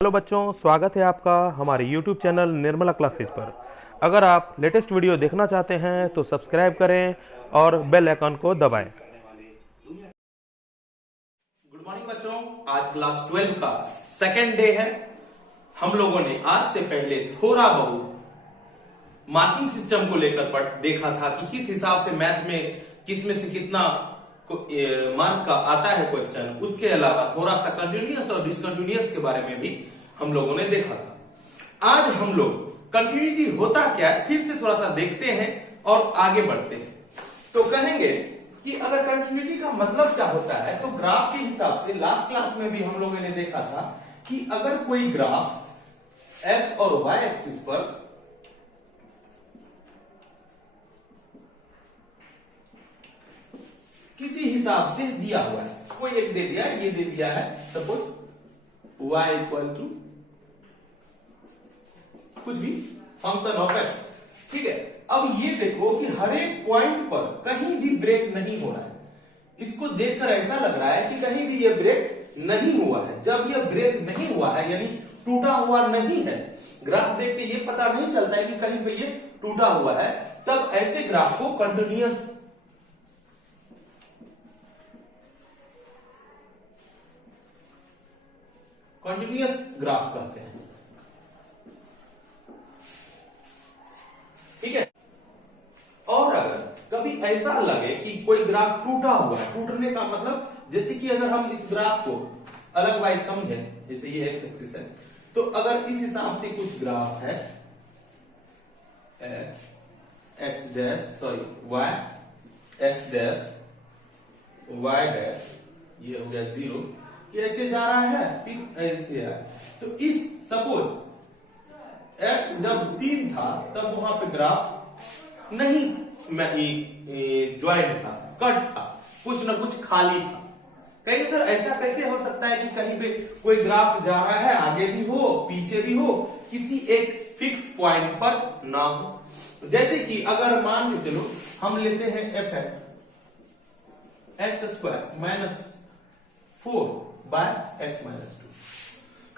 Hello बच्चों, स्वागत है आपका हमारे YouTube चैनल निर्मला क्लासेज पर। अगर आप लेटेस्ट वीडियो देखना चाहते हैं तो सब्सक्राइब करें और बेल आइकन को दबाएं। गुड मॉर्निंग बच्चों, आज क्लास 12 का सेकेंड डे है। हम लोगों ने आज से पहले थोड़ा बहुत मार्किंग सिस्टम को लेकर देखा था कि किस हिसाब से मैथ में किस में से कितना मार्क का आता है क्वेश्चन। उसके अलावा थोड़ा सा कंटिन्यूअस और डिसकंटिन्यूअस के बारे में भी हम लोगों ने देखा था। आज हम लोग कंटिन्यूटी होता क्या है फिर से थोड़ा सा देखते हैं और आगे बढ़ते हैं। तो कहेंगे कि अगर कंटिन्यूटी का मतलब क्या होता है, तो ग्राफ के हिसाब से लास्ट क्लास में भी हम लोगों ने देखा था कि अगर कोई ग्राफ एक्स और वाई एक्सिस पर किसी हिसाब से दिया हुआ है, कोई एक दे दिया, ये दे दिया है सपोज y इक्वल टू कुछ भी फंक्शन ऑफ x, ठीक है। अब ये देखो कि हर एक पॉइंट पर कहीं भी ब्रेक नहीं हो रहा है। इसको देखकर ऐसा लग रहा है कि कहीं भी ये ब्रेक नहीं हुआ है। जब ये ब्रेक नहीं हुआ है यानी टूटा हुआ नहीं है, ग्राफ देख के ये पता नहीं चलता है कि कहीं पे ये टूटा हुआ है, तब ऐसे ग्राफ को कंटिन्यूअस ग्राफ कहते हैं, ठीक है। और अगर कभी ऐसा लगे कि कोई ग्राफ टूटा हुआ है, टूटने का मतलब जैसे कि अगर हम इस ग्राफ को अलग वाइज समझें, जैसे ये एक्स एक्सिस है, तो अगर इस हिसाब से कुछ ग्राफ है x dash sorry y x dash y dash, ये हो गया 0, ये ऐसे जा रहा है फिर ऐसे है। तो इस सपोज एक्स जब 3 था तब वहां पे ग्राफ नहीं ज्वाइन था, कट था, कुछ ना कुछ खाली था। कहीं सर ऐसा कैसे हो सकता है कि कहीं पे कोई ग्राफ जा रहा है, आगे भी हो पीछे भी हो, किसी एक फिक्स पॉइंट पर ना हो। जैसे कि अगर मान के चलो हम लेते हैं f x x square minus 4 by x minus 2।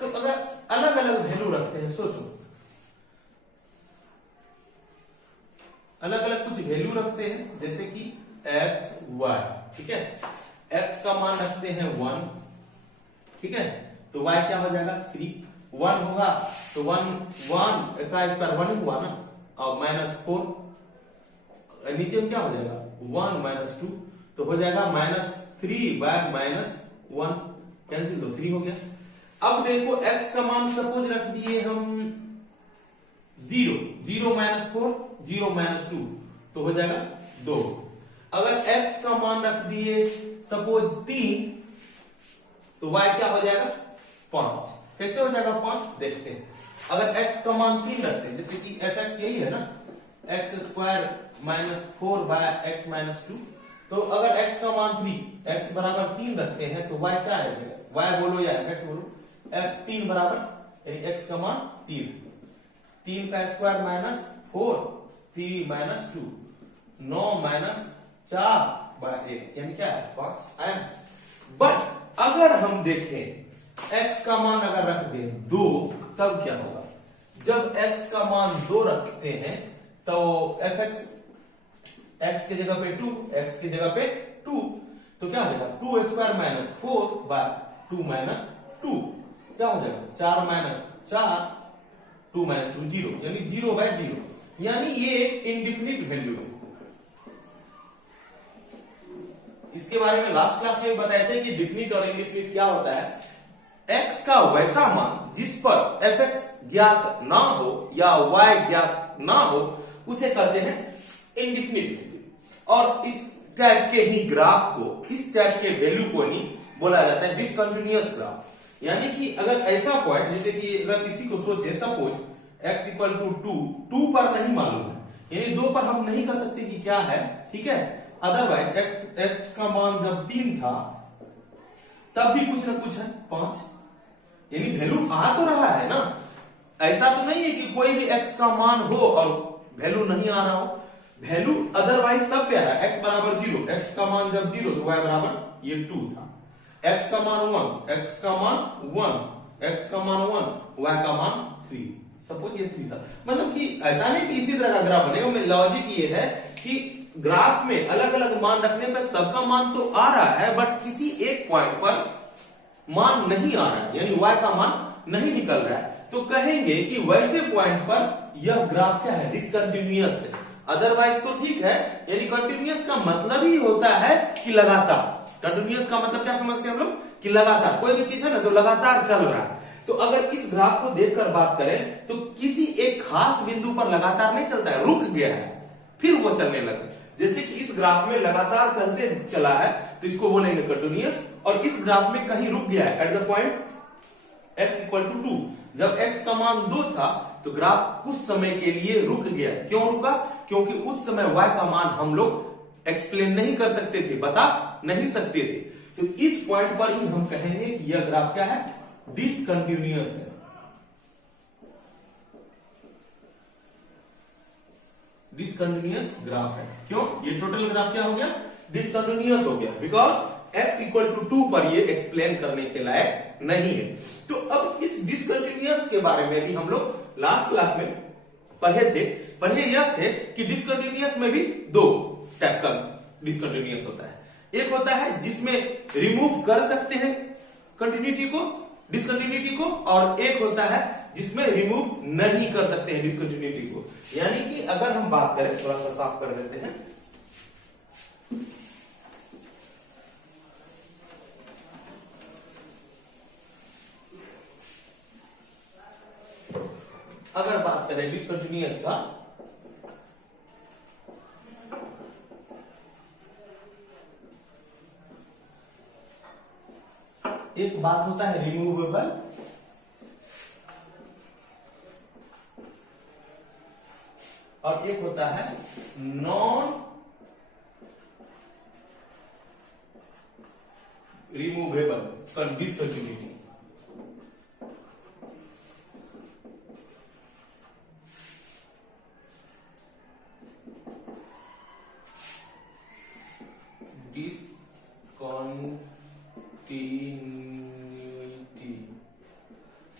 तो अगर अलग अलग वैल्यू रखते हैं, सोचो अलग अलग कुछ वैल्यू रखते हैं, जैसे कि एक्स वाई, ठीक है। एक्स का मान रखते हैं 1, ठीक है, तो वाई क्या हो जाएगा 3। 1 होगा तो 1 का स्क्वायर 1 ही हुआ ना, और माइनस 4 नीचे में क्या हो जाएगा 1 माइनस 2, तो हो जाएगा माइनस 3 बाय माइनस 1, कैंसिल, तो 3 हो गया। अब देखो x का मान सपोज रख दिए हम 0, 0 माइनस 4, 0 माइनस 2, तो हो जाएगा 2। अगर x का मान रख दिए सपोज 3, तो y क्या हो जाएगा 5। कैसे हो जाएगा 5 देखते हैं। अगर x का मान 3 रखते हैं, जैसे कि fx यही है ना, x square minus 4 by x minus 2, तो अगर x का मान 3, x बराबर 3 रखते हैं तो y क्या है, y बोलो या fx बोलो, f 3 बराबर यानी x का मान 3, 3 का square minus 4, 3 minus 2, 9 minus 4 by 1 यानी क्या है 5 आया। बट अगर हम देखें x का मान अगर रख दें 2, तब क्या होगा, जब x का मान 2 रखते हैं तो fx x के जगह पे 2, x की जगह पे 2, तो क्या हो जाएगा 2 स्क्वायर माइनस 4 बाय 2 माइनस 2, क्या हो जाएगा 4 माइनस 4, 2 माइनस 2 0, यानी 0 बाय 0, यानी ये एक इंडिफिनिट वैल्यू है। इसके बारे में लास्ट क्लास में बताए थे कि डिफिनिट और इंडिफिनिट क्या होता है। x का वैसा मान जिस पर fx ज्ञात ना हो या y ज्ञात ना हो, उसे कहते हैं इंडिफिनिट वैल्यू। और इस टाइप के ही ग्राफ को, इस टाइप के वैल्यू को ही बोला जाता है डिसकंटिन्यूअस ग्राफ। यानी कि अगर ऐसा पॉइंट, जैसे कि अगर किसी को सोचे सपोज x इक्वल टू 2 पर नहीं मालूम है, यानी 2 पर हम नहीं कह सकते कि क्या है, ठीक है। अदरवाइज x का मान जब 3 था तब भी कुछ ना कुछ है 5, यानी वैल्यू आ तो रहा है ना। ऐसा तो नहीं है कि कोई भी x का मान हो और वैल्यू नहीं आ रहा हो, वैल्यू अदरवाइज सब पे आ रहा है। x बराबर 0, x का मान जब 0 तो y बराबर ये 2 था, x का मान 1, x का मान 1, x का मान 1, y का मान 3। सपोज ये 3 था, मतलब कि ऐसा नहीं कि इसी तरह का ग्राफ बनेगा। लॉजिक ये है कि ग्राफ में अलग अलग मान रखने पर सबका मान तो आ रहा है, बट किसी एक पॉइंट पर मान नहीं आ रहा है, यानी y का मान नहीं निकल रहा है, तो कहेंगे कि वैसे पॉइंट पर यह ग्राफ क्या है, डिसकंटिन्यूअस है। अदरवाइज तो ठीक है, यानी कंटिन्यूअस का मतलब ही होता है कि लगातार। कंटिन्यूअस का मतलब क्या समझते हैं हम लोग, कि लगातार कोई भी चीज है ना तो लगातार चल रहा है। तो अगर इस ग्राफ को देखकर बात करें तो किसी एक खास बिंदु पर लगातार नहीं चलता है, रुक गया है फिर वो चलने लगा। जैसे कि इस ग्राफ में लगातार चलते चला है तो इसको बोलेंगे कंटिन्यूअस, और इस ग्राफ में कहीं रुक गया है at the point x equal to 2। जब x का मान 2 था तो ग्राफ कुछ समय के लिए रुक गया। क्यों रुका? क्योंकि उस समय y का मान हम लोग एक्सप्लेन नहीं कर सकते थे, बता नहीं सकते थे। तो इस पॉइंट पर ही हम कहेंगे कि यह ग्राफ क्या है, डिसकंटिन्यूअस है। डिसकंटिन्यूअस ग्राफ है। क्यों? ये टोटल ग्राफ क्या हो गया, डिसकंटिन्यूअस हो गया, बिकॉज x इक्वल टू 2 पर ये एक्सप्लेन करने के लायक नहीं है। तो अब इस डिसकंटिन्यूअस के बारे में भी हम लोग लास्ट क्लास में पढ़े यह थे कि डिसकंटिन्यूअस में भी दो टाइप का डिसकंटिन्यूअस होता है। एक होता है जिसमें रिमूव कर सकते हैं कंटिन्यूटी को, डिसकंटिन्यूटी को, और एक होता है जिसमें रिमूव नहीं कर सकते हैं डिसकंटिन्यूटी को। यानी कि अगर हम बात करें, थोड़ा सा साफ कर देते हैं, अगर बात करें डिसकंटिन्यूअस का, एक बात होता है रिमूवेबल, और एक होता है नॉन रिमूवेबल डिसकंटिन्यूटी।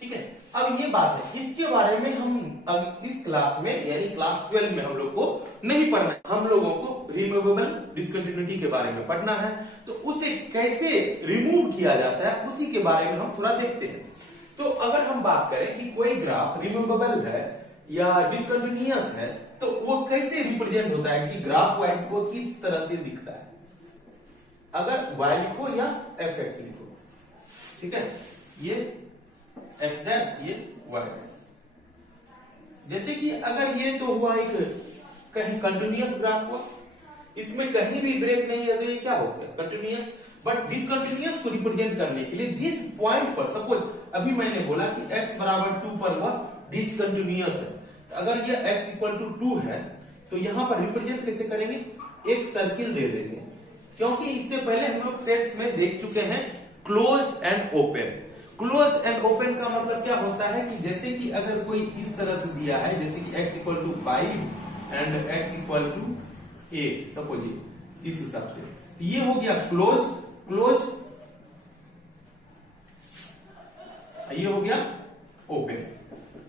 ठीक है, अब ये बात है, इसके बारे में हम अब इस क्लास में यानी क्लास 12 में हम लोग को नहीं पढ़ना है। हम लोगों को रिमूवेबल डिसकंटिन्यूटी के बारे में पढ़ना है। तो उसे कैसे रिमूव किया जाता है उसी के बारे में हम थोड़ा देखते हैं। तो अगर हम बात करें कि कोई ग्राफ रिमूवेबल है या डिसकंटिन्यूअस है तो वो कैसे रिप्रेजेंट होता है, कि ग्राफ वाइज को किस तरह से दिखता है। अगर y लिखो या fx लिखो, ठीक है, ये x डैश, ये y डैश। जैसे कि अगर ये तो हुआ एक कहीं कंटिन्यूअस ग्राफ हुआ, इसमें कहीं भी ब्रेक नहीं है, तो ये क्या हो गया, कंटिन्यूअस। बट डिसकंटिन्यूअस को रिप्रेजेंट करने के लिए जिस पॉइंट पर, सपोज अभी मैंने बोला कि x बराबर 2 पर वह डिसकंटिन्यूअस है, तो अगर यह x इक्वल टू 2 है तो यहां पर रिप्रेजेंट कैसे करेंगे, एक सर्किल दे देंगे। क्योंकि इससे पहले हम लोग सेट्स में देख चुके हैं closed end open. Closed end open का मतलब क्या होता है कि जैसे कि अगर कोई इस तरह से दिया है, जैसे कि x equal to 5 and x equal to 8, suppose इस हिसाब से, ये हो गया क्लोज्ड, ये हो गया ओपन।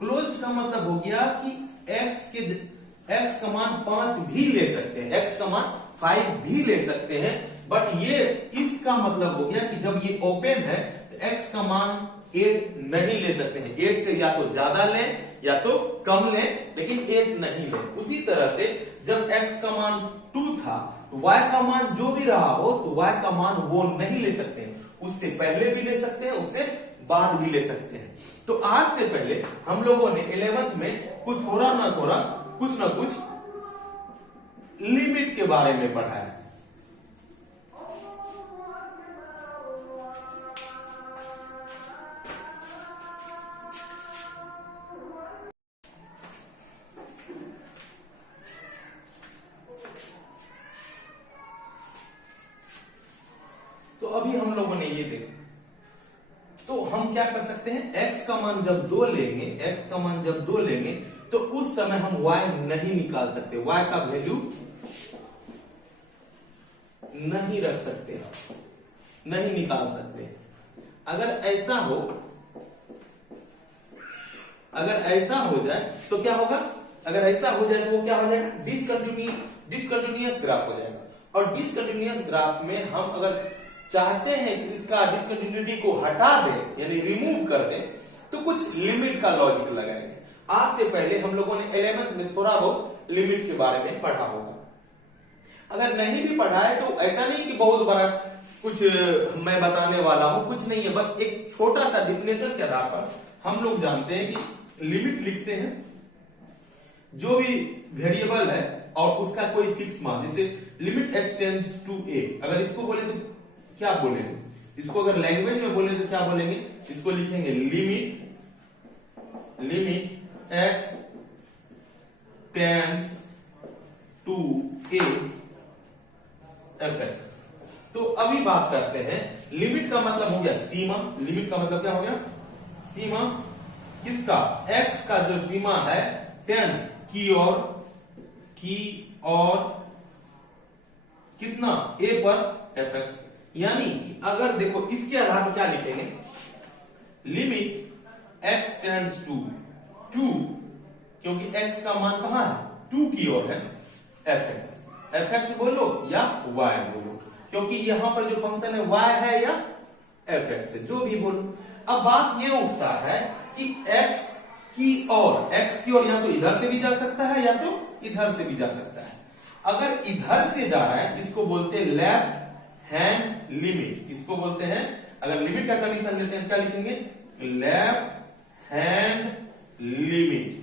क्लोज्ड का मतलब हो गया कि x का मान 5 भी ले सकते हैं, x का मान 5 भी ले सकते हैं, बट ये इसका मतलब हो गया कि जब ये ओपन है तो x का मान 8 नहीं ले सकते हैं। 8 से या तो ज्यादा लें या तो कम लें, लेकिन 8 नहीं लें। उसी तरह से जब x का मान 2 था तो y का मान जो भी रहा हो तो y का मान वो नहीं ले सकते हैं, उससे पहले भी ले सकते हैं, उससे बाद भी ले सकते हैं। तो आज से पहले हम लोगों ने 11th में कुछ थोड़ा ना थोड़ा कुछ ना कुछ लिमिट के बारे में पढ़ा है। तो अभी हम लोगों ने ये देखा, तो हम क्या कर सकते हैं, x का मान जब 2 लेंगे, x का मान जब 2 लेंगे तो उस समय हम y नहीं निकाल सकते, y का वैल्यू नहीं रख सकते, नहीं निकाल सकते। अगर ऐसा हो अगर ऐसा हो जाए तो क्या होगा, अगर ऐसा हो जाए तो वो क्या हो जाएगा, डिसकंटिन्यूअस ग्राफ हो जाएगा। और डिसकंटिन्यूअस ग्राफ में हम अगर चाहते हैं कि इसका डिसकंटिन्यूटी को हटा दें यानी रिमूव कर दें, तो कुछ लिमिट का लॉजिक लगाएंगे। आज से पहले हम लोगों ने 11th में थोड़ा बहुत लिमिट के बारे में पढ़ा होगा। अगर नहीं भी पढ़ा है तो ऐसा नहीं कि बहुत बड़ा कुछ मैं बताने वाला हूं, कुछ नहीं है, बस एक छोटा सा डिफिनेशन के आधार पर हम लोग जानते हैं कि लिमिट लिखते हैं जो भी वेरिएबल है और उसका कोई फिक्स मान, जैसे limit x tends to a, अगर इसको बोले तो क्या बोलेंगे, इसको अगर लैंग्वेज में बोले तो क्या बोलेंगे, इसको लिखेंगे limit x tends to a fx। तो अभी बात करते हैं, लिमिट का मतलब हो गया सीमा, लिमिट का मतलब क्या हो गया, सीमा किसका, x का जो सीमा है टेंड्स की और कितना a पर fx, यानी अगर देखो इसके आधार पर क्या लिखेंगे, लिमिट x टेंड्स टू 2, क्योंकि x का मान कहां है, 2 की ओर है, fx बोलो या y बोलो, क्योंकि यहां पर जो फंक्शन है y है या fx है, जो भी बोलो। अब बात ये उठता है कि x की ओर या तो इधर से भी जा सकता है या तो इधर से भी जा सकता है। अगर इधर से जा रहा है इसको बोलते हैं लेफ्ट हैंड लिमिट, इसको बोलते हैं, अगर लिमिट का कंडीशन देते हैं क्या लिखेंगे, लेफ्ट हैंड लिमिट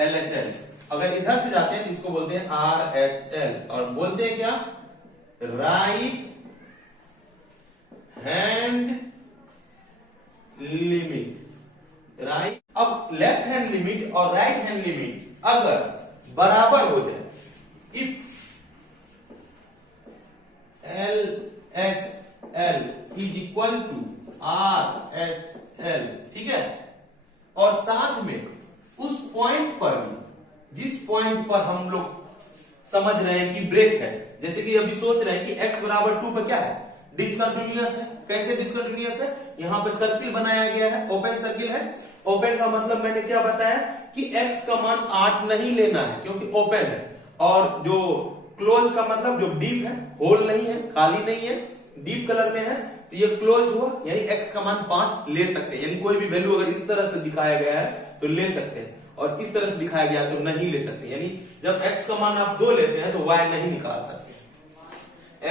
LHL। अगर इधर से जाते हैं तो इसको बोलते हैं RHL, और बोलते हैं क्या, राइट हैंड लिमिट, राइट। अब लेफ्ट हैंड लिमिट और राइट हैंड लिमिट अगर बराबर हो जाए, if LHL is equal to RHL, ठीक है, और साथ में उस पॉइंट पर भी, जिस पॉइंट पर हम लोग समझ रहे हैं कि ब्रेक है, जैसे कि अभी सोच रहे हैं कि x बराबर 2 पर क्या है, डिसकंटिन्यूअस है। कैसे डिसकंटिन्यूअस है, यहां पे सर्किल बनाया गया है, ओपन सर्किल है। ओपन का मतलब मैंने क्या बताया कि x का मान 8 नहीं लेना है क्योंकि ओपन है, और जो क्लोज का मतलब जो डीप है, होल नहीं है, खाली नहीं है, डीप कलर में है, तो ये क्लोज हुआ, यानी x का मान 5 ले सकते हैं, यानी कोई भी वैल्यू अगर इस तरह से दिखाया गया है तो ले सकते हैं, और इस तरह से दिखाया गया तो नहीं ले सकते, यानी जब x का मान आप 2 लेते हैं तो y नहीं निकाल सकते,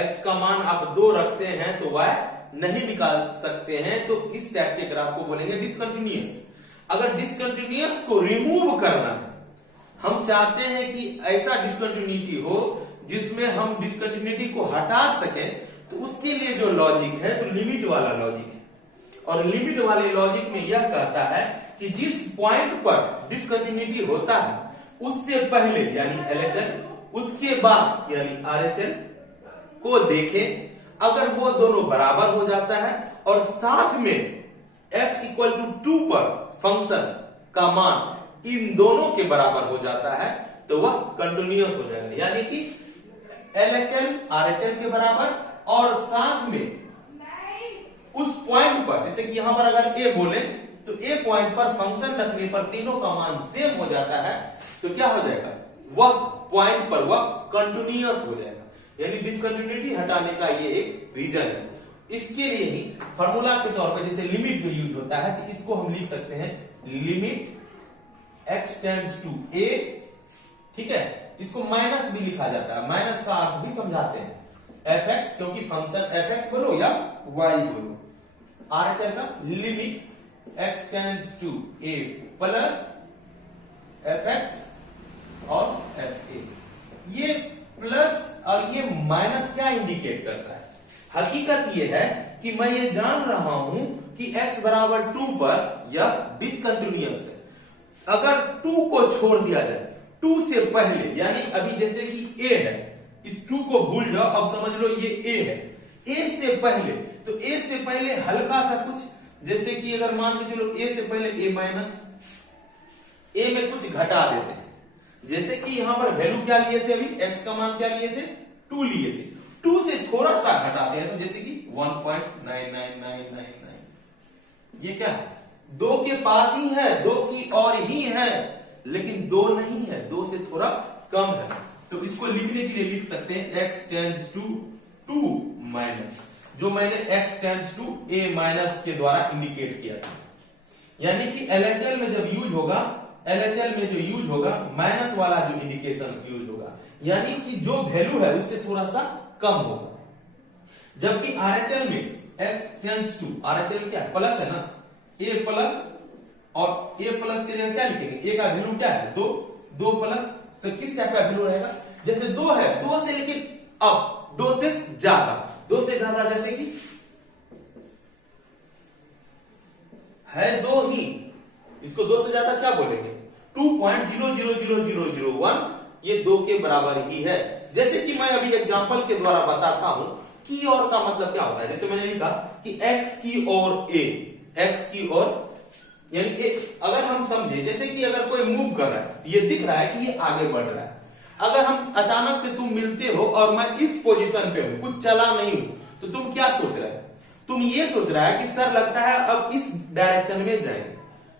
x का मान आप 2 रखते हैं तो y नहीं निकाल सकते हैं, तो इस टाइप के ग्राफ को बोलेंगे डिसकंटिन्यूअस। अगर डिसकंटिन्यूअस को रिमूव करना है, हम चाहते हैं कि ऐसा डिसकंटिन्यूटी हो जिसमें हम डिसकंटिन्यूटी को हटा सकें, तो उसके लिए जो लॉजिक है तो लिमिट वाला लॉजिक है, और लिमिट वाले लॉजिक में यह कहता है कि जिस पॉइंट पर डिसकंटिन्यूटी होता है उससे पहले यानी LHL, उसके बाद यानी RHL को देखें, अगर वो दोनों बराबर हो जाता है और साथ में x इक्वल टू 2 पर फंक्शन का मान इन दोनों के बराबर हो जाता है तो वह कंटिन्यूअस हो जाएगा, यानी कि LHL RHL के बराबर, और साथ में उस पॉइंट पर, जैसे कि यहां पर अगर a बोले तो a पॉइंट पर फंक्शन रखने पर तीनों का मान सेम हो जाता है, तो क्या हो जाएगा, वह पॉइंट पर वह कंटिन्यूअस हो जाएगा, यानी डिसकंटिन्यूटी हटाने का ये एक रीजन है। इसके लिए ही फॉर्मूला के तौर पर जैसे लिमिट का यूज होता है, तो इसको हम लिख सकते हैं limit x tends to a, ठीक है, इसको माइनस भी लिखा जाता है, माइनस का अर्थ भी समझाते हैं, fx, क्योंकि फंक्शन fx बोलो या y बोलो, RHL का limit x tends to a plus fx और fa। ये प्लस और ये माइनस क्या इंडिकेट करता है, हकीकत ये है कि मैं ये जान रहा हूं कि x बराबर 2 पर यह डिसकंटिन्यूअस है। अगर 2 को छोड़ दिया जाए, 2 से पहले, यानी अभी जैसे कि a है, इस 2 को भूल जाओ, अब समझ लो ये a है, a से पहले, तो a से पहले हल्का सा कुछ, जैसे कि अगर मान के चलो a से पहले a माइनस, a में कुछ घटा देते हैं, जैसे कि यहां पर वैल्यू क्या लिए थे, अभी x का मान क्या लिए थे, 2 लिए थे, 2 से थोड़ा सा घटाते हैं तो जैसे कि 1.99999, ये क्या है, 2 के पास ही है, 2 की और ही है, लेकिन 2 नहीं है, 2 से थोड़ा कम है। तो इसको लिखने के लिए लिख सकते हैं x टेंड्स टू 2 माइनस, जो मैंने x tends to a minus के द्वारा इंडिकेट किया था। यानी कि LHL में जब यूज होगा, LHL में जो यूज होगा माइनस वाला जो इंडिकेशन यूज होगा, यानी कि जो वैल्यू है उससे थोड़ा सा कम होगा। जबकि RHL में x टेंड्स टू, RHL क्या है, प्लस है ना, a प्लस, और a प्लस के जगह क्या लिखेंगे, a का वैल्यू क्या है 2, 2 प्लस, तो किस टाइप का वैल्यू रहेगा, जैसे 2 है, 2 से लेके अब 2 से ज्यादा, 2 से ज्यादा जैसे कि है 2 ही, इसको 2 से ज्यादा क्या बोलेंगे, 2.0000001, ये 2 के बराबर ही है। जैसे कि मैं अभी एग्जांपल के द्वारा बताता हूं की और का मतलब क्या होता है। जैसे मैंने लिखा कि x की ओर a, x की ओर, यानी अगर हम समझे जैसे कि अगर कोई मूव कर रहा है, ये दिख रहा है कि ये आगे बढ़ रहा है। अगर हम अचानक से तुम मिलते हो और मैं इस पोजीशन पे हूं, कुछ चला नहीं हूं, तो तुम क्या सोच रहे हो, तुम ये सोच रहा है कि सर लगता है अब इस डायरेक्शन में जाएंगे,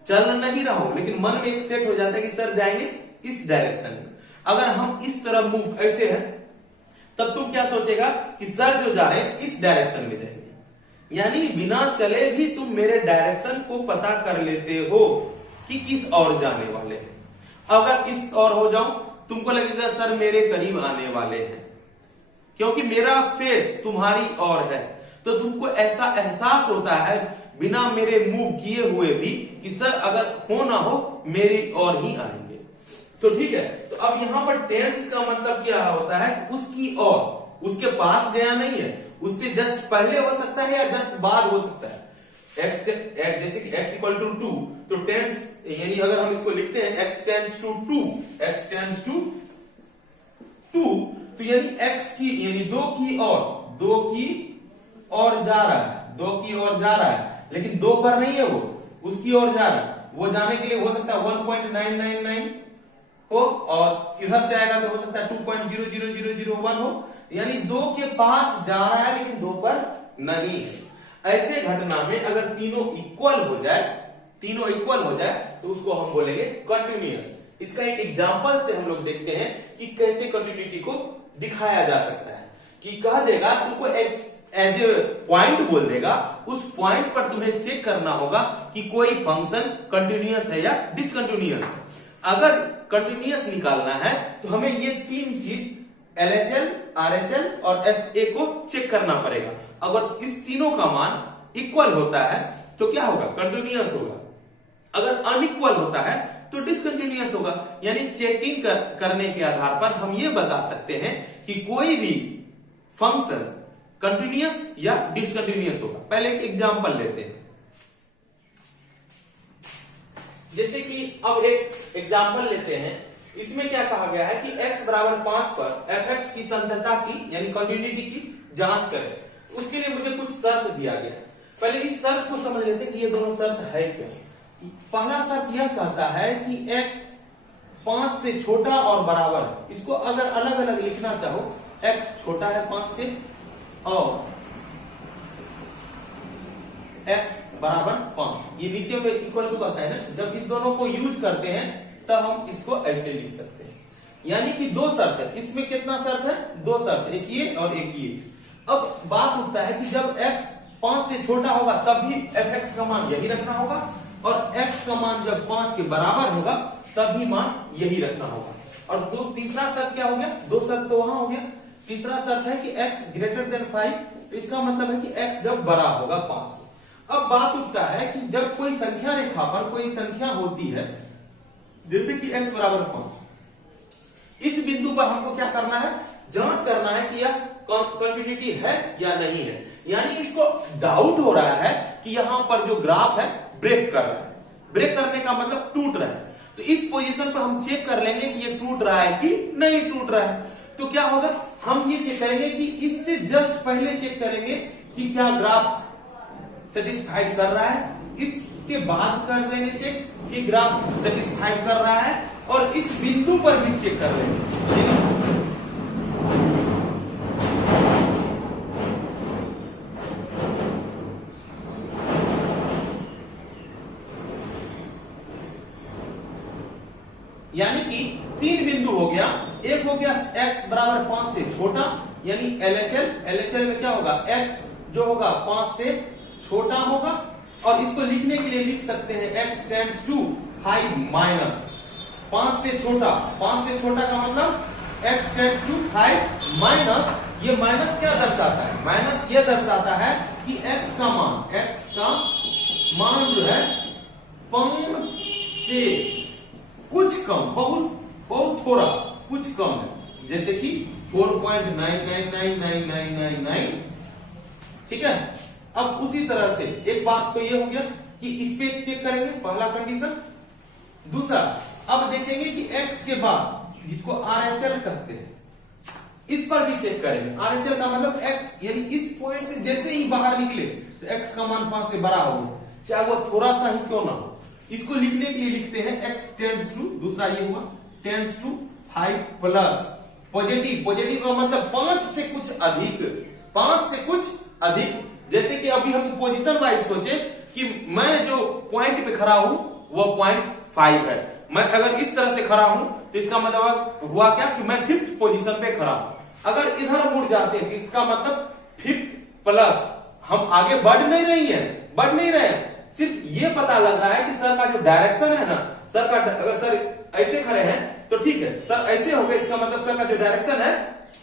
चल नहीं रहा हूं, लेकिन मन में एक सेट हो जाता है कि सर जाएंगे इस डायरेक्शन में। अगर हम इस तरफ मूव ऐसे हैं, तब तुम क्या सोचेगा कि सर जो जा रहे हैं इस डायरेक्शन में जाएंगे, यानी बिना चले भी तुम मेरे डायरेक्शन को पता कर लेते हो कि किस ओर जाने वाले हैं। अगर इस ओर हो जाऊं, तुमको लगेगा सर मेरे करीब आने वाले हैं, क्योंकि मेरा फेस तुम्हारी ओर है, तो तुमको ऐसा एहसास होता है बिना मेरे मूव किए हुए भी कि सर अगर हो ना हो मेरी ओर ही आएंगे। तो ठीक है, तो अब यहां पर टेंड्स का मतलब क्या होता है, उसकी ओर, उसके पास गया नहीं है, उससे जस्ट पहले हो सकता है या जस्ट बाद हो सकता है। जैसे कि x इक्वल टू 2, तो टेंड्स, यानी अगर हम इसको लिखते हैं x tends to 2, x tends to 2, तो यानी x की, यानी 2 की ओर, 2 की ओर जा रहा है, 2 की ओर जा रहा है, लेकिन 2 पर नहीं है, वो उसकी ओर जा रहा है। वो जाने के लिए हो सकता है 1.999 हो, और इधर से आएगा तो हो सकता है 2.00001 हो, यानी 2 के पास जा रहा है लेकिन 2 पर नहीं है। ऐसे घटना में अगर तीनों इक्वल हो जाए, तीनों इक्वल हो जाए तो उसको हम बोलेंगे कंटिन्यूअस। इसका एक एग्जांपल से हम लोग देखते हैं कि कैसे कंटिन्यूटी को दिखाया जा सकता है। कि कह देगा तुमको एक एज ए पॉइंट बोल देगा, उस पॉइंट पर तुम्हें चेक करना होगा कि कोई फंक्शन कंटिन्यूअस है या डिसकंटिन्यूअस है। अगर कंटिन्यूअस निकालना है तो हमें ये तीन चीज LHL, RHL और FA को चेक करना पड़ेगा। अगर इस तीनों का मान इक्वल होता है तो क्या होगा, कंटिन्यूअस होगा। अगर अनइक्वल होता है तो डिसकंटिन्यूअस होगा। यानी चेकिंग करने के आधार पर हम ये बता सकते हैं कि कोई भी फंक्शन कंटिन्यूअस या डिसकंटिन्यूअस होगा। पहले एक एग्जांपल लेते हैं, जैसे कि अब एक एग्जांपल लेते हैं। इसमें क्या कहा गया है कि x बराबर 5 पर fx की संततता की यानी कंटिन्यूटी की जांच करें। उसके लिए मुझे कुछ शर्त दिया गया है। पहले इस शर्त को समझ लेते हैं कि ये दोनों शर्त है क्या। पहला शर्त यह कहता है कि x 5 से छोटा और बराबर है। इसको अगर अलग अलग लिखना चाहो, x छोटा है 5 से और x बराबर 5, ये नीचे में इक्वल टू का साइन है। जब इस दोनों को यूज करते हैं तब हम इसको ऐसे लिख सकते हैं। यानी कि दो शर्त है। इसमें कितना शर्त है, दो शर्त, एक ये और एक ये। अब बात उठता है कि जब x 5 से छोटा होगा तब भी fx का मान यही रखना होगा, और x का मान जब 5 के बराबर होगा तब भी मान यही रखना होगा। और तीसरा शर्त क्या हो गया, दो शर्त तो वहां हो गया। तीसरा शर्त है कि x ग्रेटर देन 5, तो इसका मतलब है कि x जब बड़ा होगा 5 से। अब बात उठता है कि जब कोई संख्या रेखा पर कोई संख्या होती है, जैसे कि x बराबर 5, इस बिंदु पर हमको क्या करना है, जांच करना है कि यह कंटिन्यूटी है या नहीं है। यानी इसको डाउट हो रहा है कि यहां पर जो ग्राफ है ब्रेक कर रहा है। ब्रेक करने का मतलब टूट रहा है। तो इस पोजीशन पर हम चेक कर लेंगे कि ये टूट रहा है कि नहीं टूट रहा है। तो क्या होगा, हम ये चेक करेंगे कि इससे जस्ट पहले चेक करेंगे कि क्या ग्राफ सेटिस्फाइड कर रहा है, इसके बाद कर देंगे चेक कि ग्राफ सेटिस्फाइड कर रहा है, और इस बिंदु पर भी चेक कर लेंगे। यानी कि 3 बिंदु हो गया। एक हो गया x बराबर 5 से छोटा, यानी LHL में क्या होगा, x जो होगा 5 से छोटा होगा, और इसको लिखने के लिए लिख सकते हैं x टेंड्स टू 5 माइनस 5 से छोटा। 5 से छोटा का मतलब x टेंड्स टू 5 माइनस, ये माइनस क्या दर्शाता है, माइनस ये दर्शाता है कि x का मान जो है 5 से कुछ कम, बहुत थोड़ा कुछ कम है, जैसे कि 4.999999, ठीक है। अब उसी तरह से एक बात तो ये हो गया कि इस पे चेक करेंगे, पहला कंडीशन। दूसरा, अब देखेंगे कि x के बाद जिसको RHL कहते हैं, इस पर भी चेक करेंगे। RHL का मतलब x, यानी इस पॉइंट से जैसे ही बाहर निकले तो x का मान 5 से बड़ा होगा, चाहे वो थोड़ा सा ही क्यों ना हो। इसको लिखने के लिए लिखते हैं x टेंड्स टू, दूसरा ये हुआ टेंड्स टू 5 प्लस पॉजिटिव का मतलब 5 से कुछ अधिक, 5 से कुछ अधिक। जैसे कि अभी हम पोजीशन वाइज सोचे कि मैं जो पॉइंट पे खड़ा हूं वो पॉइंट 5 है, मैं अगर इस तरह से खड़ा हूं तो इसका मतलब हुआ क्या कि मैं 5th पोजीशन पे खड़ा हूं। अगर इधर मुड़ जाते हैं तो इसका मतलब 5th प्लस, हम आगे बढ़ नहीं रहे हैं, सिर्फ ये पता लग रहा है कि सर का जो डायरेक्शन है ना, सर का अगर सर ऐसे खड़े हैं तो ठीक है, सर ऐसे हो गए, इसका मतलब सर का जो डायरेक्शन है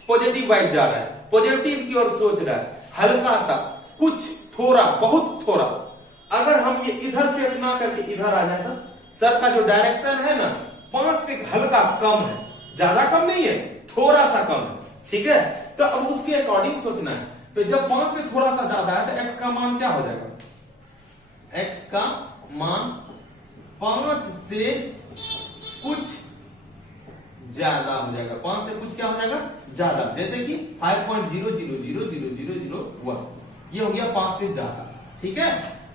पॉजिटिव वाइज जा रहा है, पॉजिटिव की ओर सोच रहा है, हल्का सा, कुछ, थोड़ा, बहुत थोड़ा। अगर हम ये इधर फेस ना करके इधर आ जाए ना, सर का जो डायरेक्शन है ना 5 से हल्का कम है, ज्यादा कम नहीं है, थोड़ा सा कम है, ठीक है। तो अब उसके अकॉर्डिंग सोचना है। तो जब 5 से थोड़ा सा ज्यादा है तो x का मान क्या हो जाएगा, x का मान 5 से कुछ ज्यादा हो जाएगा, 5 से कुछ क्या हो जाएगा, ज्यादा। जैसे कि 5.00000001, ये हो गया 5 से ज्यादा, ठीक है।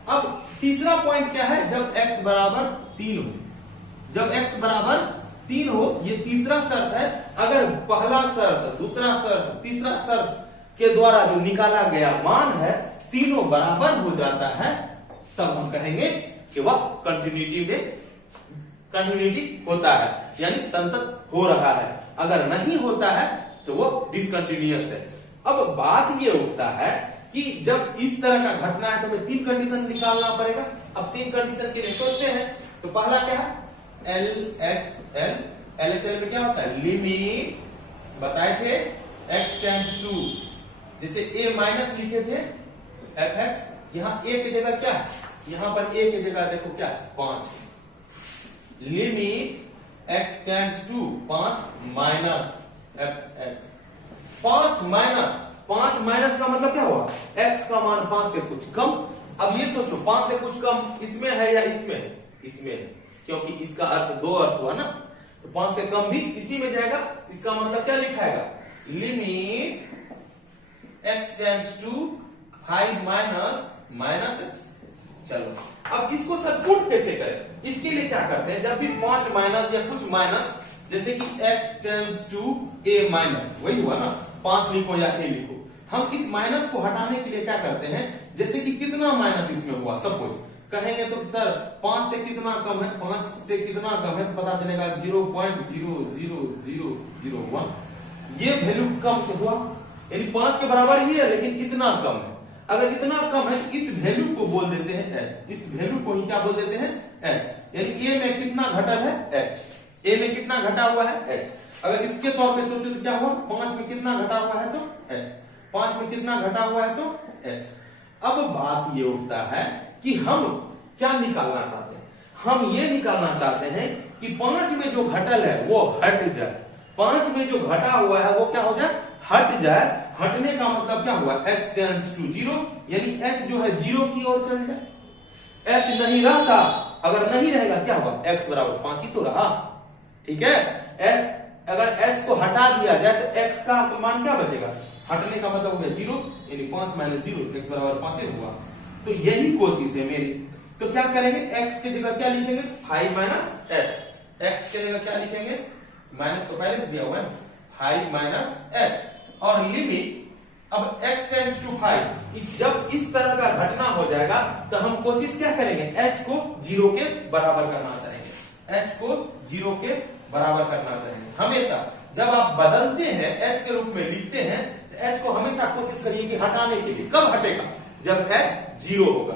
अब तीसरा पॉइंट क्या है, जब x बराबर 3 हो, जब x बराबर 3 हो, ये तीसरा शर्त है। अगर पहला शर्त, दूसरा शर्त, तीसरा शर्त के द्वारा जो निकाला गया मान है तीनों बराबर हो जाता है, तब हम कहेंगे कि वह कंटिन्यूटी होता है, यानी संतत हो रहा है। अगर नहीं होता है तो वो डिसकंटिन्यूअस है। अब बात ये उठता है कि जब इस तरह का घटना है तो हमें 3 कंडीशन निकालना पड़ेगा। अब 3 कंडीशन के लिए सोचते हैं। तो पहला क्या है, LHL में क्या होता है, लिमिट बताए थे x टेंड्स टू, जैसे a माइनस लिखे थे fx, यहां a की जगह क्या है, यहां पर a की जगह देखो क्या है, 5। Limit x tends to 5 minus fx, 5 minus का मतलब क्या हुआ, x का मान 5 से कुछ कम। अब ये सोचो 5 से कुछ कम इसमें है या इसमें, इसमें, क्योंकि इसका अर्थ 2 अर्थ हुआ ना, तो 5 से कम भी इसी में जाएगा। इसका मतलब क्या लिखाएगा, limit x tends to 5 minus x। चलो अब इसको सचमुच कैसे करें, इसके लिए क्या करते हैं, जब भी 5 माइनस या कुछ माइनस, जैसे कि x tends to a minus, वही हुआ ना, 5 लिखो या a लिखो, हम इस माइनस को हटाने के लिए क्या करते हैं, जैसे कि कितना माइनस इसमें हुआ, सपोज कहेंगे तो सर 5 से कितना कम है, 5 से कितना कम है, तो पता चलेगा 0.00001, ये वैल्यू कम तो हुआ, यानी 5 के बराबर ही है लेकिन इतना कम है। अगर इतना कम है तो इस वैल्यू को बोल देते हैं h, इस वैल्यू को ही क्या बोल देते हैं h, यानी a में कितना घटल है h, a में कितना घटा हुआ है h। अगर इसके तौर पे सोचो तो क्या हुआ, 5 में कितना घटा हुआ है तो h, 5 में कितना घटा हुआ है तो h। अब बात ये उठता है कि हम क्या निकालना चाहते हैं, हम ये निकालना चाहते हैं कि 5 में जो घटल है वो हट जाए, 5 में जो घटा हुआ है वो क्या हो जाए, हट जाए। हटने का मतलब क्या हुआ, x टेंड्स टू 0, यानी h जो है 0 की ओर चल जाए। h नहीं रहता, अगर नहीं रहेगा क्या होगा, x बराबर 5 ही तो रहा, ठीक है। अगर h को हटा दिया जाए तो x का मान क्या बचेगा, हटने का मतलब हो गया 0, यानी 5 माइनस 0, x बराबर 5 हुआ। तो यही कोशिश है मेरी। तो क्या करेंगे, x की जगह क्या लिखेंगे, 5 माइनस h, x की जगह क्या लिखेंगे, माइनस को पहले से दिया हुआ है 5 माइनस h, और लिमिट अब x टेंड्स टू 5, जब इस तरह का घटना हो जाएगा तो हम कोशिश क्या करेंगे, h को 0 के बराबर करना चाहेंगे, h को 0 के बराबर करना चाहिए। हमेशा जब आप बदलते हैं h के रूप में लिखते हैं तो h को हमेशा कोशिश करिए कि हटाने के लिए। कब हटेगा? जब h 0 होगा।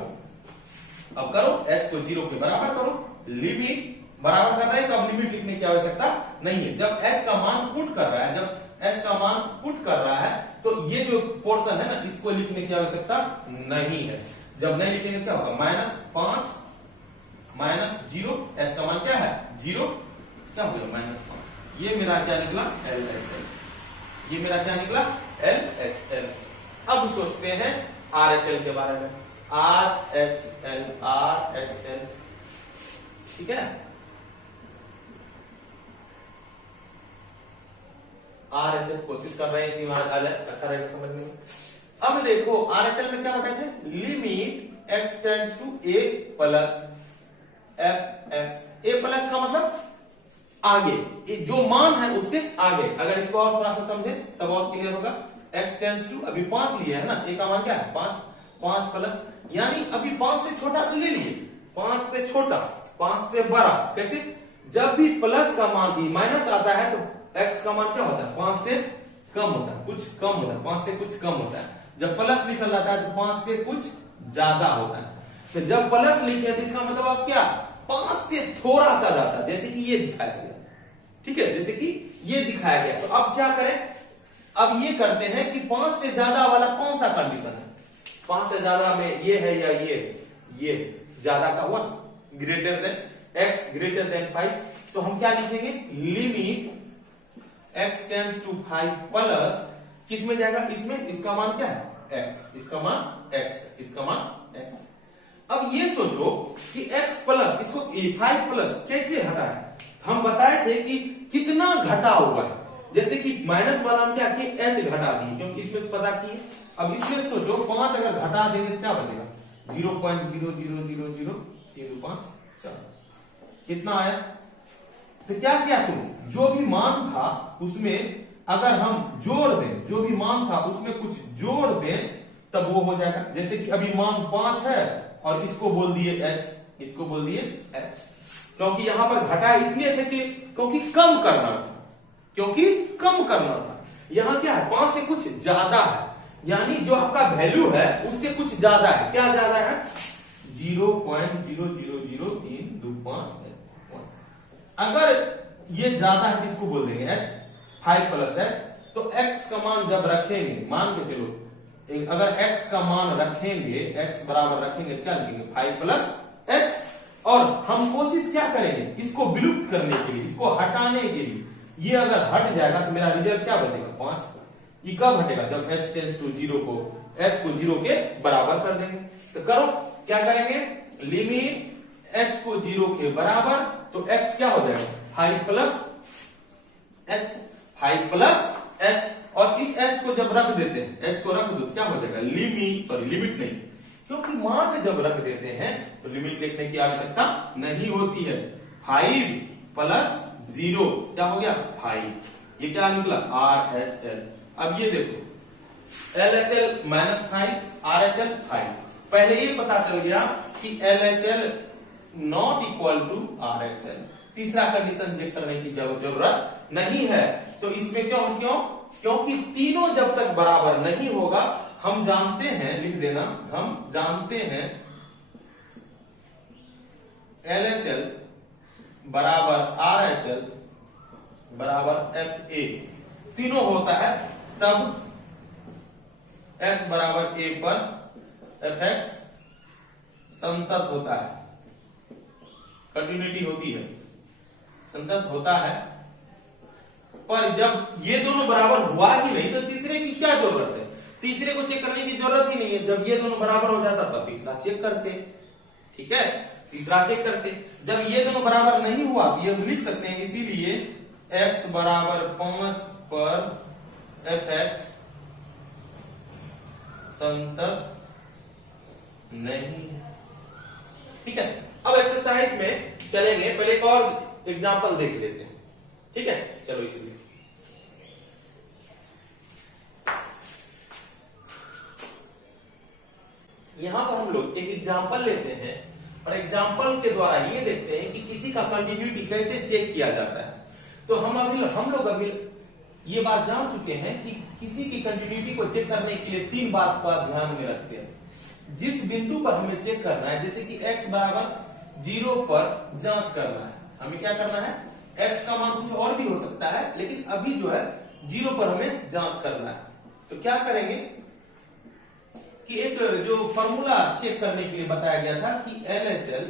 अब करो, h को 0 के बराबर करो, लिमिट बराबर कर रहे हैं तो अब लिमिट लिखने की आवश्यकता नहीं है। जब h का मान पुट कर रहा है, जब h का मान पुट कर रहा है तो ये जो पोर्शन है ना, इसको लिखने की आवश्यकता नहीं है। जब नहीं लिखेंगे क्या होगा? -5 -0, h का मान क्या है? 0, क्या हो गया? -5। ये मेरा क्या निकला? LHL। ये मेरा क्या निकला? LHL। अब सोचते हैं RHL के बारे में। RHL, RHL, ठीक है। RHL कोशिश कर रहे हैं इसी बार आ जाए, अच्छा रहेगा समझने में। अब देखो RHL में क्या बताए थे? Limit x tends to a plus fx। a plus का मतलब आगे, जो मान है उससे आगे। अगर इसको और थोड़ा सा समझे तब और क्लियर होगा। x टेंड्स टू, अभी 5 लिए है ना, a का मान क्या है? 5, 5 प्लस, यानी अभी 5 से छोटा तो ले लिए, 5 से छोटा, 5 से बड़ा। कैसे? जब भी प्लस का मान भी माइनस आता है तो x का मान क्या होता है? 5 से कम होता है, कुछ कम होता है, 5 से कुछ कम होता है। जब प्लस लिखा जाता है तो 5 से कुछ ज्यादा होता है। तो जब प्लस लिखे तो इसका मतलब अब क्या? 5 से थोड़ा सा ज्यादा, जैसे कि ये दिखाया गया, ठीक है, जैसे कि ये दिखाया गया। तो अब क्या करें? अब ये करते हैं कि 5 से ज्यादा वाला कौन सा कंडीशन है? 5 से ज्यादा में ये है या ये ज्यादा का 1 greater than x greater than 5। तो हम क्या लिखेंगे? Limit x tends to 5 plus, किस में जाएगा? इसमें। इसका मान क्या है? x। इसका मान x, इसका मान x। अब ये सोचो कि x प्लस, इसको 5 प्लस कैसे हटाए? हम बताए थे कि कितना घटा हुआ है। जैसे कि माइनस वाला हम क्या किए? h घटा दिए, क्योंकि इसमें से पता किए। अब इसमें सोचो 5 अगर घटा देंगे तो क्या बचेगा? 0.0000325, 4। कितना आया? तो क्या किया तुम? जो भी मान था उसमें अगर हम जोड़ दें, जो भी मान था उसमें कुछ जोड़ दें तब वो हो जाएगा। जैसे कि अभी मान 5 है और इसको बोल दिए h, इसको बोल दिए h। क्योंकि यहां पर घटा इसलिए थे कि क्योंकि कम करना था, क्योंकि कम करना था। यहां क्या है? 5 से कुछ ज्यादा है, यानी जो आपका वैल्यू है उससे कुछ ज्यादा है। क्या ज्यादा है? 0.0000325। अगर ये ज्यादा है किसको बोल देंगे? h। 5 plus h। तो x का मान जब रखेंगे, मान के चलो अगर x का मान रखेंगे, x बराबर रखेंगे, क्या लिखेंगे? 5 प्लस h। और हम कोशिश क्या करेंगे? इसको विलुप्त करने के लिए, इसको हटाने के लिए। ये अगर हट जाएगा तो मेरा रिजल्ट क्या बचेगा? 5। ये कब हटेगा? जब h टेंड्स टू 0 को, h को 0 के बराबर कर देंगे। तो करो, क्या करेंगे? लिमिट h को 0 के बराबर, तो x क्या हो जाएगा? 5 प्लस h, 5 प्लस h। और इस h को जब रख देते हैं, h को रख दो क्या हो जाएगा? लिमिट नहीं, क्योंकि मान जब रख देते हैं तो लिमिट लिखने की आवश्यकता नहीं होती है। 5 प्लस 0 क्या हो गया? 5। ये क्या निकला? RHL। अब ये देखो LHL -5, RHL 5। पहले ये पता चल गया कि LHL not equal to RHL। तीसरा कंडीशन चेक करने की जरूरत नहीं है। तो इसमें क्यों? क्योंकि तीनों जब तक बराबर नहीं होगा, हम जानते हैं, लिख देना, हम जानते हैं LHL बराबर RHL बराबर FA तीनों होता है, तब x बराबर a पर fx संतत होता है, कंटिन्यूटी होती है, संतत होता है। पर जब ये दोनों बराबर हुआ ही नहीं तो तीसरे की क्या जरूरत है? तीसरे को चेक करने की जरूरत ही नहीं है। जब ये दोनों बराबर हो जाता तब तीसरा चेक करते, ठीक है, तीसरा चेक करते। जब ये दोनों बराबर नहीं हुआ तो ये लिख सकते हैं, इसीलिए x बराबर 5 पर fx संतत नहीं, ठीक है। अब एक्सरसाइज में चलेंगे, पहले एक और एग्जांपल देख लेते हैं, ठीक है। चलो इसलिए यहां पर हम लोग एक एग्जांपल लेते हैं और एग्जांपल के द्वारा ये देखते हैं कि किसी का कंटिन्यूटी कैसे चेक किया जाता है। तो हम लोग अभी ये बात जान चुके हैं कि किसी की कंटिन्यूटी को चेक करने के लिए 3 बात को आप ध्यान में रखते हैं। जिस बिंदु पर हमें चेक करना है, जैसे कि x बराबर 0 पर जांच करना है, हमें क्या करना है, x का मान कुछ और भी हो सकता है, लेकिन अभी जो है 0 पर हमें जांच करना है। तो क्या करेंगे कि एक जो फॉर्मूला चेक करने के लिए बताया गया था कि LHL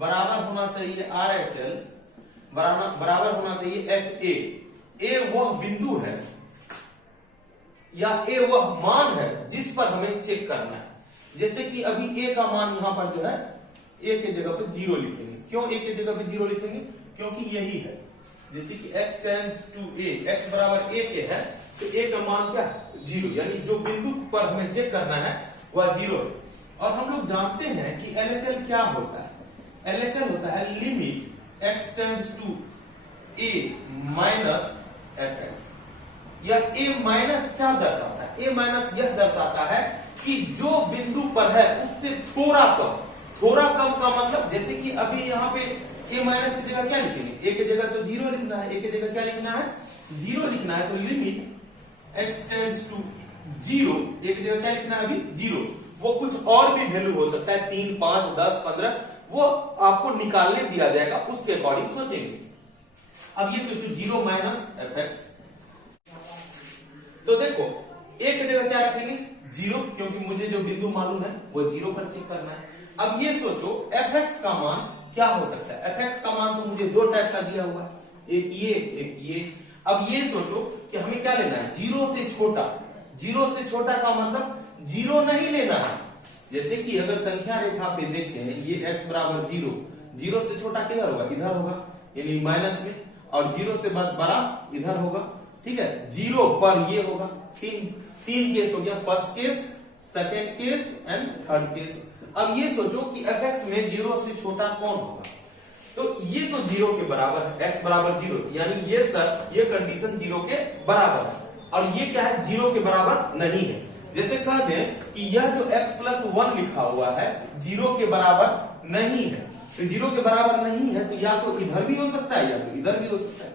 बराबर होना चाहिए RHL बराबर होना चाहिए FA। ए वह बिंदु है या ए वह मान है जिस पर हमें चेक करना है। जैसे कि अभी ए का मान यहां पर जो है ए के जगह पे 0 लिखेंगे। क्यों ए के जगह पे 0 लिखेंगे? क्योंकि यही है, जैसे कि x tends to a, x बराबर a के है, तो a का मान क्या है, 0, यानी जो बिंदु पर हमें चेक करना है वह 0 है। और हम लोग जानते हैं कि LHL क्या होता है, LHL होता है limit x tends to a minus fx। या a माइनस क्या दर्शाता है, a माइनस यह दर्शाता है कि जो बिंदु पर है उससे थोड़ा कम का मतलब, जैसे कि अभी यहाँ पे a माइनस की जगह क्या लिखेंगे, a की जगह तो 0 लिखना है, a की जगह क्या लिखना है, 0 लिखना है। तो limit x tends to 0, a की जगह क्या लिखना है अभी 0। वो कुछ और भी वैल्यू हो सकता है, 3, 5, 10, 15, वो आपको निकालने दिया जाएगा, उसके अकॉर्डिंग सोचेंगे। अब ये सोचो 0 माइनस fx, तो देखो a की जगह क्या रखेंगे 0, क्योंकि मुझे जो बिंदु मालूम है वो 0 पर चेक करना है। अब ये सोचो fx का मान क्या हो सकता है, fx का मान तो मुझे 2 टाइप का दिया हुआ है, एक ये। अब ये सोचो कि हमें क्या लेना है, 0 से छोटा। 0 से छोटा का मतलब 0 नहीं लेना है। जैसे कि अगर संख्या रेखा पे देखें, ये x बराबर 0, 0 से छोटा किधर होगा, इधर होगा, यानी माइनस में, और 0 से बड़ा इधर होगा, ठीक है। 0 पर ये होगा, तीन केस हो गया, first case, second case and third case. अब ये सोचो कि fx में 0 से छोटा कौन होगा, तो ये तो 0 के बराबर है, x बराबर 0, यानी ये कंडीशन 0 के बराबर है। और ये क्या है, 0 के बराबर नहीं है। जैसे कह दें कि यह जो x प्लस 1 लिखा हुआ है 0 के बराबर नहीं है, तो 0 के बराबर नहीं है, तो या तो इधर भी हो सकता है या तो इधर भी हो सकता है।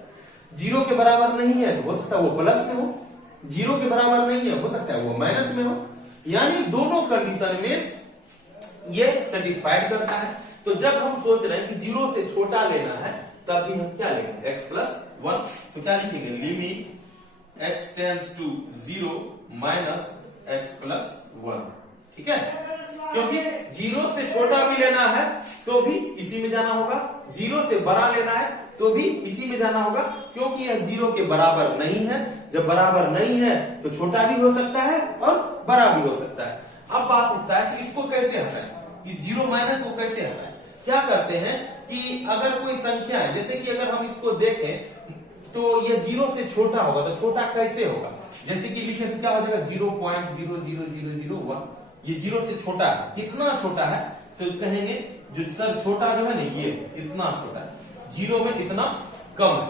0 के बराबर नहीं है तो हो सकता है वो प्लस में हो, 0 के बराबर नहीं है हो सकता है वो माइनस में हो, यानी दोनों कंडीशन में ये सेटिस्फाइड करता है। तो जब हम सोच रहे हैं कि 0 से छोटा लेना है, तब भी हम क्या लेंगे, x प्लस 1, तो क्या लिखेंगे, limit x tends to 0 minus x plus 1, ठीक है। क्योंकि 0 से छोटा भी लेना है तो भी इसी में जाना होगा, 0 से बड़ा लेना है तो भी इसी में जाना होगा, क्योंकि यह 0 के बराबर नहीं है। जब बराबर नहीं है तो छोटा भी हो सकता है और बड़ा भी हो सकता है। अब बात उठता है कि इसको कैसे हटाएं, कि 0 माइनस को कैसे हटाएं। क्या करते हैं कि अगर कोई संख्या है, जैसे कि अगर हम इसको देखें तो यह 0 से छोटा होगा, तो छोटा कैसे होगा, जैसे कि लिखे तो क्या हो जाएगा 0.00001, ये 0 से छोटा है, कितना छोटा है, तो कहेंगे जो सर छोटा जो है ना ये इतना छोटा है, 0 में इतना कम है।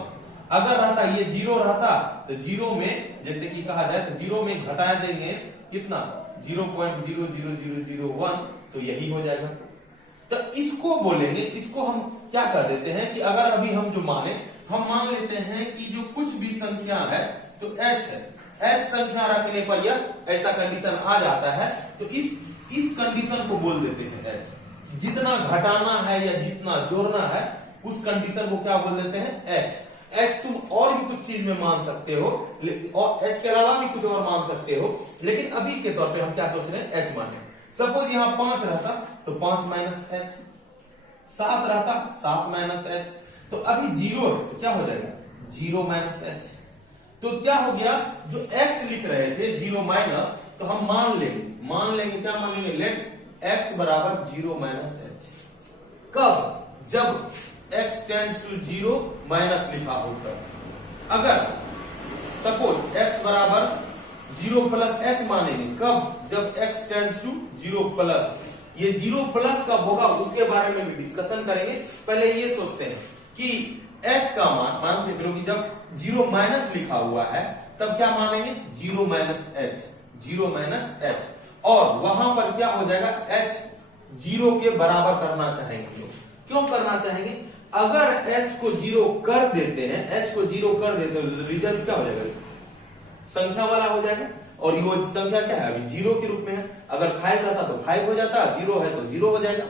अगर रहता ये 0 रहता तो 0 में जैसे कि कहा जाए तो 0 में घटा देंगे कितना 0.00001, तो यही हो जाएगा। तो इसको बोलेंगे, इसको हम क्या कर देते हैं कि अगर अभी हम जो हम मान लेते हैं कि जो कुछ भी संख्या है तो h है, h संख्या रखने पर यह ऐसा कंडीशन आ जाता है, तो इस कंडीशन को बोल देते हैं h। जितना घटाना है या जितना जोड़ना है उस कंडीशन को क्या बोल देते हैं, h तुम और भी कुछ चीज में मान सकते हो, और h के अलावा भी कुछ और मान सकते हो, लेकिन अभी के तौर पे हम क्या सोच रहे हैं, h माने। सपोज यहाँ 5 रहता तो 5 माइनस h, 7 रहता 7 माइनस h, तो अभी 0 है तो क्या हो जाएगा 0 माइनस h। तो क्या हो गया, जो x लिख रहे थे 0 माइनस, तो हम मान लेंगे क्या मानेंगे, लेट x बराबर 0 माइनस h। कब, जब x टेंड्स टू 0 माइनस लिखा हो तब। अगर सपोज x बराबर 0 प्लस h मानेंगे, कब, जब x टेंड्स टू 0 प्लस। ये 0 प्लस कब होगा उसके बारे में भी डिस्कशन करेंगे। पहले ये सोचते हैं कि h का मान के चलो कि जब 0 माइनस लिखा हुआ है तब क्या मानेंगे, 0 माइनस h, 0 माइनस h, और वहां पर क्या हो जाएगा, h 0 के बराबर करना चाहेंगे। क्यों करना चाहेंगे, अगर h को 0 कर देते हैं, h को 0 कर देते हैं तो रिजल्ट क्या हो जाएगा, संख्या वाला हो जाएगा। और ये संख्या क्या है, अभी 0 के रूप में है। अगर 5 रहता तो 5 हो जाता, 0 है तो 0 हो जाएगा।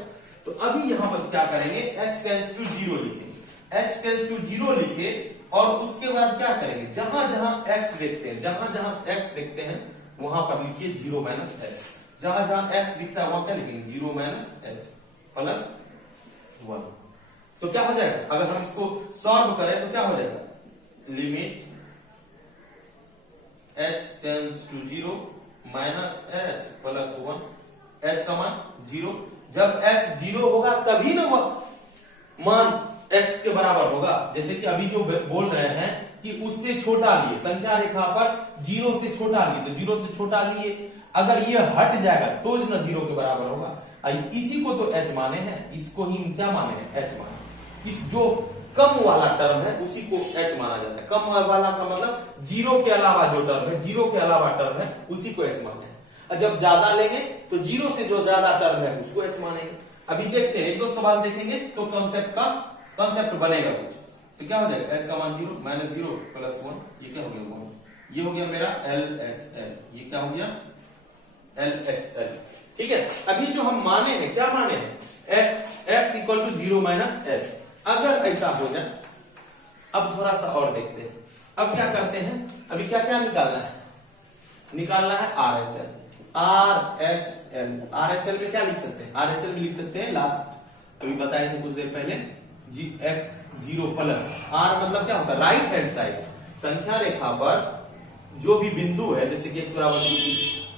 तो अभी यहां पर क्या करेंगे, h टेंड्स टू 0 लिखेंगे, h टेंड्स टू 0 लिखे और उसके बाद क्या करेंगे, जहां जहां x देखते हैं, जहां जहां x देखते हैं वहां पर लिखिए 0 माइनस h। जहां जहां x दिखता है वहां क्या लिखेंगे, 0 माइनस h प्लस 1। तो क्या हो जाएगा, अगर हम इसको सॉल्व करें तो क्या हो जाएगा, limit h tends to 0 minus h plus 1, h का मान 0। जब h 0 होगा तभी ना वह मान x के बराबर होगा। जैसे कि अभी जो बोल रहे हैं कि उससे छोटा लिए, संख्या रेखा पर 0 से छोटा लिए, तो 0 से छोटा लिए, अगर ये हट जाएगा तो ना 0 के बराबर होगा। इसी को तो h माने हैं, इसको ही क्या माने हैं, h माने। इस जो कम वाला टर्म है उसी को h माना जाता है। कम वाला का मतलब 0 के अलावा जो टर्म है, 0 के अलावा टर्म है उसी को h माने हैं। जब ज्यादा लेंगे तो 0 से जो ज्यादा टर्म है उसको h मानेंगे। अभी देखते हैं, एक दो सवाल देखेंगे तो कंसेप्ट बनेगा कुछ। तो क्या हो जाएगा, h का मान 0 माइनस 0 प्लस 1, ये क्या हो गया 1, ये हो गया मेरा LHL, ये क्या हो गया LHL। ठीक है, अभी जो हम माने हैं, क्या माने हैं, x equal to 0 minus h। अगर ऐसा हो जाए, अब थोड़ा सा और देखते हैं। अब क्या करते हैं, अभी क्या क्या निकालना है, निकालना है RHL। RHL में क्या लिख सकते हैं, RHL में लिख सकते हैं लास्ट, अभी बताए थे कुछ देर पहले, x 0 प्लस r मतलब क्या होता है, राइट हैंड साइड, संख्या रेखा पर जो भी बिंदु है, जैसे कि x बराबर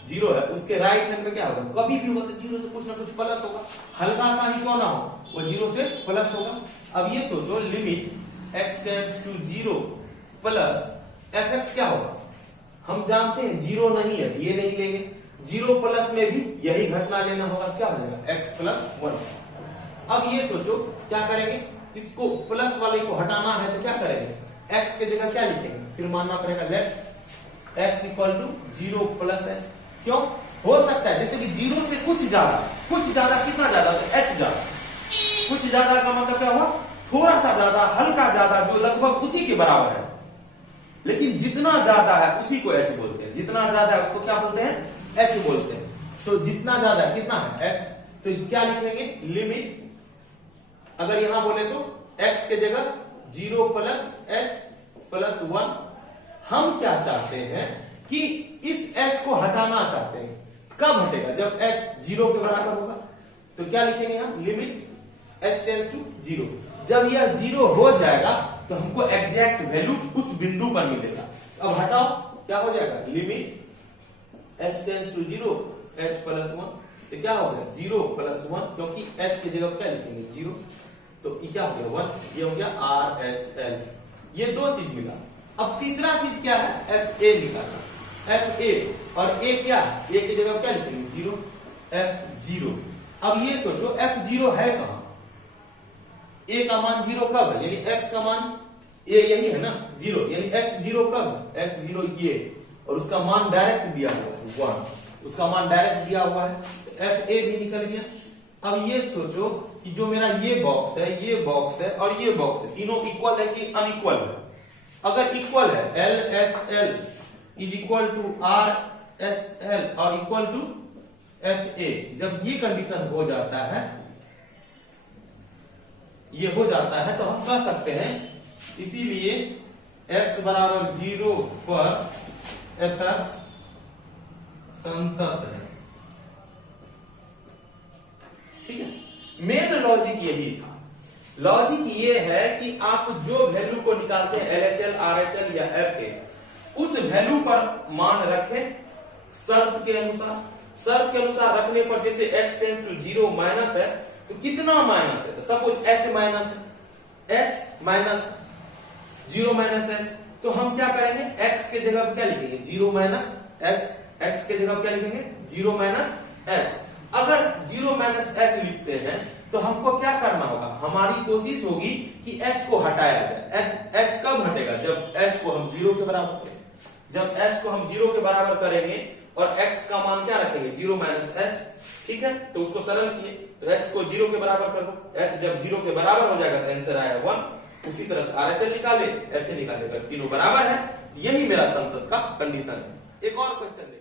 0 है, उसके राइट हैंड में क्या होगा, कभी भी होगा तो 0 से कुछ ना कुछ प्लस होगा, हल्का सा ही क्यों ना हो, वो 0 से प्लस होगा। अब ये सोचो, limit x tends to 0 plus fx क्या होगा, हम जानते हैं 0 नहीं है, ये नहीं लेंगे, 0 प्लस में भी यही घटना लेना होगा, क्या हो जाएगा x प्लस 1। अब ये सोचो क्या करेंगे, इसको प्लस वाले को हटाना है तो क्या करेंगे, x के जगह क्या लिखेंगे, फिर मानना पड़ेगा let x equal to 0 plus h। क्यों, हो सकता है जैसे कि 0 से कुछ ज्यादा कितना ज्यादा, तो h ज्यादा, कुछ ज्यादा का मतलब क्या हुआ, थोड़ा सा ज्यादा, हल्का ज्यादा, जो लगभग उसी के बराबर है। लेकिन जितना ज्यादा है उसी को h बोलते हैं, जितना ज्यादा है उसको क्या बोलते हैं, h बोलते हैं। तो जितना ज्यादा कितना है h, तो क्या लिखेंगे, लिमिट, अगर यहां बोले तो x के जगह 0 प्लस h प्लस 1। हम क्या चाहते हैं कि इस h को हटाना चाहते हैं, कब हटेगा, जब h 0 के बराबर होगा। तो क्या लिखेंगे हम, लिमिट h टेंड्स टू 0। जब यह 0 हो जाएगा तो हमको एग्जैक्ट वैल्यू उस बिंदु पर मिलेगा। अब हटाओ, क्या हो जाएगा, limit h tends to 0 h plus 1, तो क्या हो गया 0 प्लस 1, क्योंकि h की जगह क्या लिखेंगे 0, तो ये क्या हो गया 1, ये हो गया RHL। ये दो चीज मिला। अब तीसरा चीज क्या है, FA निकालना, FA, और A क्या है, A की जगह क्या लिखेंगे 0, F0। अब ये सोचो F0 है कहां, A का मान 0 कब है, यानी x का मान A यही है ना 0, यानी x0 कब है, x0 ये, और उसका मान डायरेक्ट दिया हुआ है 1, उसका मान डायरेक्ट दिया हुआ है, तो FA भी निकल गया। अब ये सोचो कि जो मेरा ये बॉक्स है, ये बॉक्स है और ये बॉक्स है, तीनों इक्वल है कि अनइक्वल है। अगर इक्वल है, LHL is equal to RHL और इक्वल टू FA, जब ये कंडीशन हो जाता है, ये हो जाता है, तो हम कह सकते हैं, इसीलिए x बराबर 0 पर fx संतत है। ठीक है, मेन लॉजिक यही था। लॉजिक ये है कि आप जो वैल्यू को निकालते हैं LHL, RHL या FA, उस वैल्यू पर मान रखें शर्त के अनुसार। शर्त के अनुसार रखने पर जैसे x टेंड्स टू 0 माइनस है, तो कितना माइनस है, सपोज h माइनस है, h माइनस 0 माइनस h, तो हम क्या करेंगे, x के जगह क्या लिखेंगे 0 माइनस h, x के जगह क्या लिखेंगे 0 माइनस h। अगर 0 माइनस h लिखते हैं तो हमको क्या करना होगा, हमारी कोशिश होगी कि h को हटाया जाए। h कब हटेगा, जब h को हम 0 के बराबर करेंगे। जब h को हम 0 के बराबर करेंगे और x का मान क्या रखेंगे 0 माइनस h। ठीक है, तो उसको सरल किए तो h को 0 के बराबर कर दो, h जब 0 के बराबर हो जाएगा तो आंसर आया 1। उसी तरह से RHS निकाले, FA निकाले, तीनों बराबर है। यही मेरा समतल का कंडीशन है। एक और क्वेश्चन